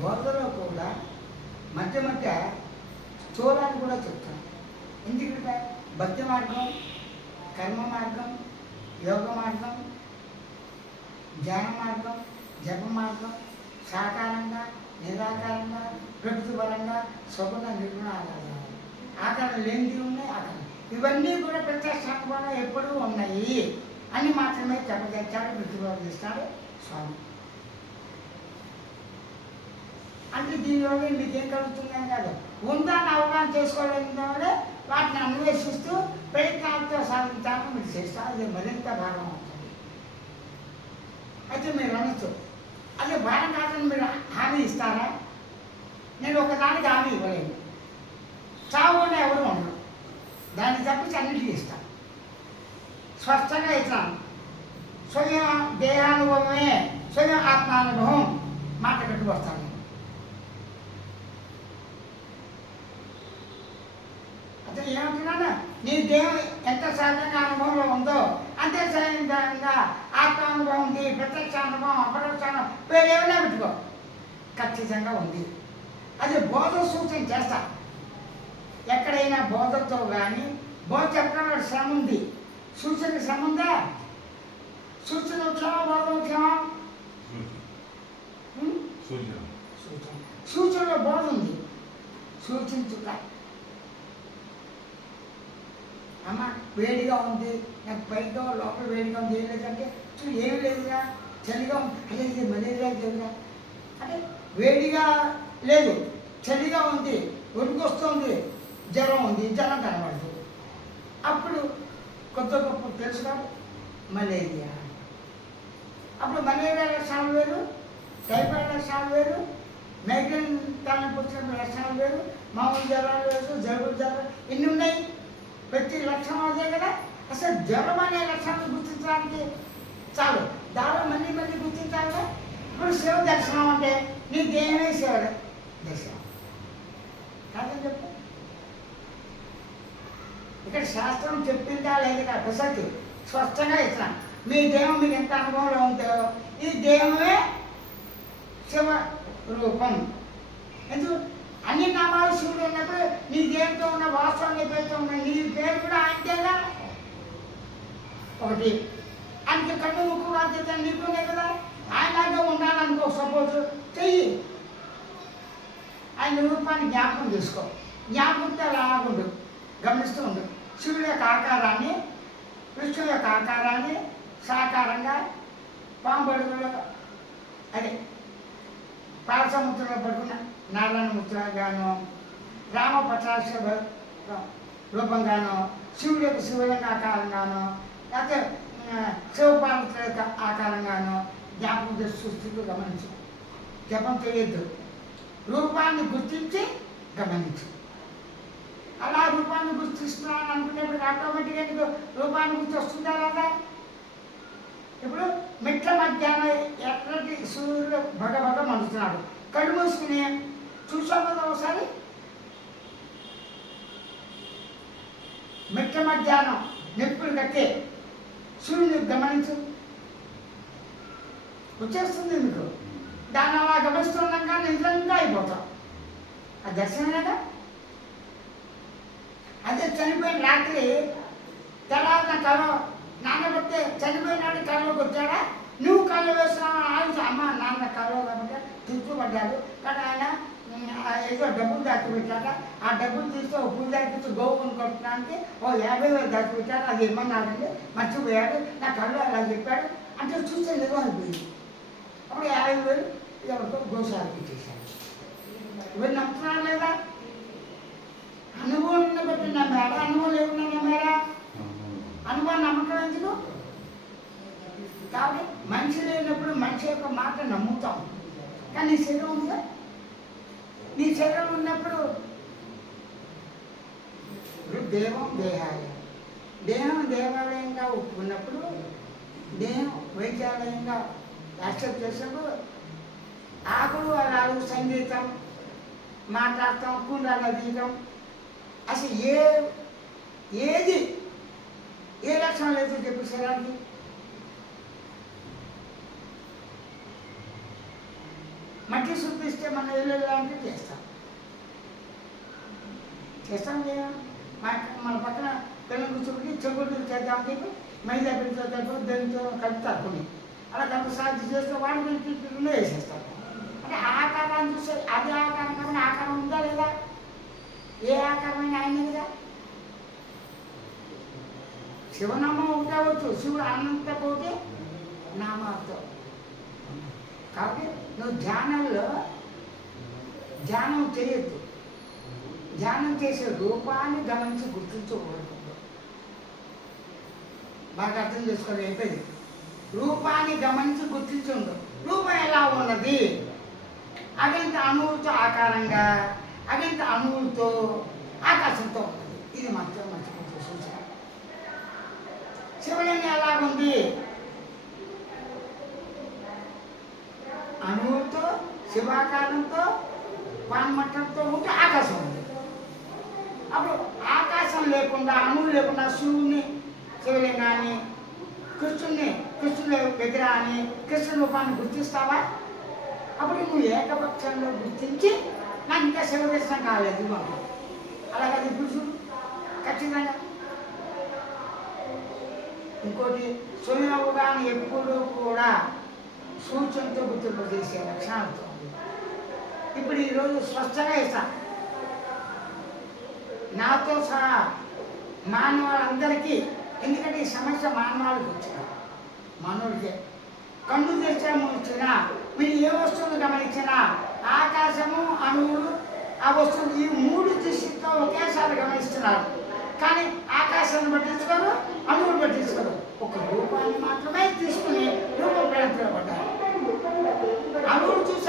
బోధలో కూడా మధ్య మధ్య స్థూలాన్ని కూడా చెప్తాను. ఎందుకంటే భక్తి మార్గం, కర్మ మార్గం, యోగ మార్గం, ధ్యాన మార్గం, జప మార్గం, సాకారంగా, నిరాకారంగా, ప్రకృతి పరంగా, స్వగుణ నిర్గుణ ఆకారం. ఆకారం లేనిది ఉన్నాయి, ఆకారం ఇవన్నీ కూడా ప్రత్యక్షంగా ఎప్పుడూ ఉన్నాయి అని మాత్రమే చెప్పదచ్చాడు, ప్రతిపాదిస్తాడు స్వామి. అంటే దీనివల్ల మీకేం కలుగుతుందని కాదు, ఉందాన్ని అవగాహన చేసుకోవడం వాటిని అన్వేషిస్తూ ప్రయత్నాలతో సాధించాలని మీరు చేస్తారు. అది మరింత భాగం అవుతుంది. అయితే మీరు అనొచ్చు, అదే భారం కాదని మీరు హామీ ఇస్తారా? నేను ఒకదానికి హామీ ఇవ్వలేను. చావు కూడా ఎవరు ఉండరు, దాన్ని తప్పించి అన్నిటికీ ఇస్తాను. స్పష్టంగా ఇస్తాను. స్వయం దేహానుభవమే స్వయం ఆత్మానుభవం మాట కట్టుకొస్తాను. అదే ఏమంటున్నాను, నీ దేహం ఎంత సహజంగా అనుభవంలో ఉందో అంతే సహజంగా ఆత్మానుభవం ఉంది, ప్రత్యక్ష అనుభవం, అపరోక్ష అనుభవం పేరు ఏమైనా పెట్టుకో ఖచ్చితంగా ఉంది. అది బోధ సూచన చేస్తా. ఎక్కడైనా బోధతో కానీ బోధ చెప్పడంలో శ్రమ ఉంది, సూచన శ్రమ ఉందా? సూచన వచ్చామా, బోధ వచ్చామా? సూచనలో బోధ ఉంది, సూచించుట. అమ్మ వేడిగా ఉంది, నాకు పైగా లోపల వేడిగా ఉంది, ఏం లేదంటే చూడు ఏమి లేదుగా, చలిగా ఉంది, అదే ఇది మలేరియా లేదుగా అంటే వేడిగా లేదు, చలిగా ఉంది, వణుకొస్తుంది, జ్వరం ఉంది, జ్వరం కనబడదు. అప్పుడు కొత్త గొప్ప తెలుసుగా మలేరియా. అప్పుడు మలేరియా లక్షణాలు వేరు, టైఫాయిడ్ లక్షణాలు వేరు, మైగ్రేన్ తలనొప్పి వచ్చిన లక్షణాలు వేరు, మామూలు జ్వరాలు వేరు, జలుబు జ్వరాలు ఎన్ని ఉన్నాయి. ప్రతి లక్షణం అదే కదా. అసలు జ్వరం అనే లక్షణాన్ని గుర్తించడానికి చాలు, దానిలో మళ్ళీ మళ్ళీ గుర్తించాలి. ఇప్పుడు శివ దర్శనం అంటే నీ దేహమే శివ దర్శనం కాదని చెప్పు. ఇక్కడ శాస్త్రం చెప్పిందా లేదు కదా ప్రసక్తి స్పష్టంగా ఇస్తున్నాను. మీ దేహం మీకు ఎంత అనుభవంలో ఉందో ఈ దేహమే శివ రూపం. ఎందుకు అన్ని నామాలు శివుడు ఉన్నప్పుడు నీ దేహంతో ఉన్న వాస్తవం నీ పేరుతో ఉన్న నీ పేరు కూడా ఆయనకేగా. ఒకటి ఆయనకి కన్ను ముక్కు బాధ్యత నీకునే కదా. ఆయనగా ఉండాలనుకో, సపోజ్ చెయ్యి, ఆయన రూపాన్ని జ్ఞాపకం చేసుకో. జ్ఞాపకంతో అలాగుండు, గమనిస్తూ ఉండు. శివుడి యొక్క ఆకారాన్ని, విష్ణువు యొక్క ఆకారాన్ని సాకారంగా పాంబడుగులో అదే పాలసముద్రంలో పడుకున్న నారాయణ ముద్రగాను, రామ పట్టాక్ష రూపంగాను, శివుడి యొక్క శివలింగ ఆకారంగాను, లేకపోతే శివపార్వతుల యొక్క ఆకారంగాను జ్ఞాపకం చేసి సృష్టితో గమనించు. జపం చేయొద్దు, రూపాన్ని గుర్తించి గమనించు. అలా రూపాన్ని గుర్తిస్తున్నాను అనుకునేప్పుడు ఆటోమేటిక్గా నీకు రూపాన్ని గుర్తి వస్తుందా లేదా? ఇప్పుడు మిట్ట మధ్యాహ్నం ఎక్కడికి సూర్యుడు భగభగ మండుతున్నాడు, కళ్ళు మూసుకుని చూసాం కదా ఒకసారి. మిట్ట మధ్యాహ్నం నిప్పులు కట్టే సూర్యుని గమనించు, వచ్చేస్తుంది మీకు. దాన్ని అలా గమనిస్తున్నాక నిజంగా అయిపోతాం. ఆ దర్శనమేగా. అదే చనిపోయిన రాత్రి తెల్లవారిన కళ నాన్నబట్టే చనిపోయినాడు కళ్ళలోకి వచ్చాడా, నువ్వు కళ్ళు వేస్తున్నావు ఆలోచన. అమ్మ నాన్న కళ్ళు కాబట్టి తిరుగుపడ్డాడు, కానీ ఆయన ఏదో డబ్బులు దాచిపెట్టాక ఆ డబ్బులు తీస్తే ఒక పూజారికి గోవుని కొట్టడానికి 50,000 దాచిపెట్టాడు, అది ఇమ్మన్నాడండి, మర్చిపోయాడు, నా కళ్ళు అలా చెప్పాడు అంటే చూస్తే నిజం అయిపోయింది. అప్పుడు 50,000 ఎవరికో గోశాలకు ఇచ్చేసాడు. ఇవన్నీ నమ్ముతున్నాను లేదా? అనుభవం బట్టి నమ్మారా, అనుభవం లేకుండా నమ్మారా? అనుభవం నమ్మకం ఎందుకు? కాబట్టి మనిషి లేనప్పుడు మనిషి యొక్క మాట నమ్ముతాం. కానీ నీ శరీరం ఉందిగా, నీ శరీరం ఉన్నప్పుడు దేవం దేహాలయం, దేహం దేవాలయంగా ఉన్నప్పుడు, దేహం వైద్యాలయంగా యాక్సెప్ట్ చేసినప్పుడు ఆకులు అలాగు సంగీతం మాట్లాడతాం, కుండాలు తీయటం, అసలు ఏది ఏ లక్షణం లేదు చెప్పు శరీరానికి. మట్టి చూపిస్తే మన ఇల్లు అంటే చేస్తాం లేదా? మన పక్కన పిల్లలు కూర్చోబెట్టి చెగుళ్ళు చేద్దామని చెప్పి మైదా పిండితో కలిపి దానితో కలుపుతారు కొన్ని. అలా కలిపి సాధ్యం చేస్తే వాడు పిల్లలు వేసేస్తారు. అంటే ఆకారాన్ని చూస్తే అదే ఆకారం కాబట్టి ఆకారం ఉందా లేదా? ఏ ఆకారమైన ఆయన కదా. శివనామం ఒకటే అవ్వచ్చు, శివుడు అనంత పోతే నామాతో. కాబట్టి నువ్వు ధ్యానంలో ధ్యానం చేయొద్దు. ధ్యానం చేసే రూపాన్ని గమనించి గుర్తించకూడదు. బాగా అర్థం చేసుకోవాలి. అయిపోయింది. రూపాన్ని గమనించి గుర్తించుండు. రూపం ఎలా ఉన్నది? అదంత అణువులతో ఆకారంగా, అదంత అణువులతో ఆకాశంతో ఉన్నది. ఇది మాత్రం మర్చిపోతే సూచన. శివలింగం ఎలాగుంది? అణువులతో, శివాకారంతో, పాన్మట్టంతో ఉంటే ఆకాశం ఉంది. అప్పుడు ఆకాశం లేకుండా, అణువు లేకుండా శివలింగాన్ని, కృష్ణుని విగ్రహాన్ని, కృష్ణ రూపాన్ని గుర్తిస్తావా? అప్పుడు నువ్వు ఏకపక్షంలో గుర్తించి నాకు ఇంకా శివదర్శనం కాలేదు బాబు. అలాగే ఇప్పుడు చూడు ఖచ్చితంగా. ఇంకోటి స్వయంగాను ఎప్పుడూ కూడా సూచనతో గుర్తింపజేసే లక్షణాలతో ఉంది. ఇప్పుడు ఈరోజు స్పష్టంగా ఇస్తాను. నాతో సహా మానవాళ్ళందరికీ, ఎందుకంటే ఈ సమస్య మానవాళ్ళకి వచ్చింది, మానవుడికే. కన్ను తెచ్చా మూర్చినా మీరు ఏ వస్తువులు గమనించినా ఆకాశము, అణువులు, ఆ వస్తువులు ఈ మూడు దృష్టితో ఒకేసారి గమనిస్తున్నారు. కానీ ఆకాశాన్ని పట్టించుకోరు, అణువులు పట్టించుకోరు. ఒక రూపాన్ని మాత్రమే తీసుకుని రూపం ప్రయత్నపడ్డారు. అణువులు చూసి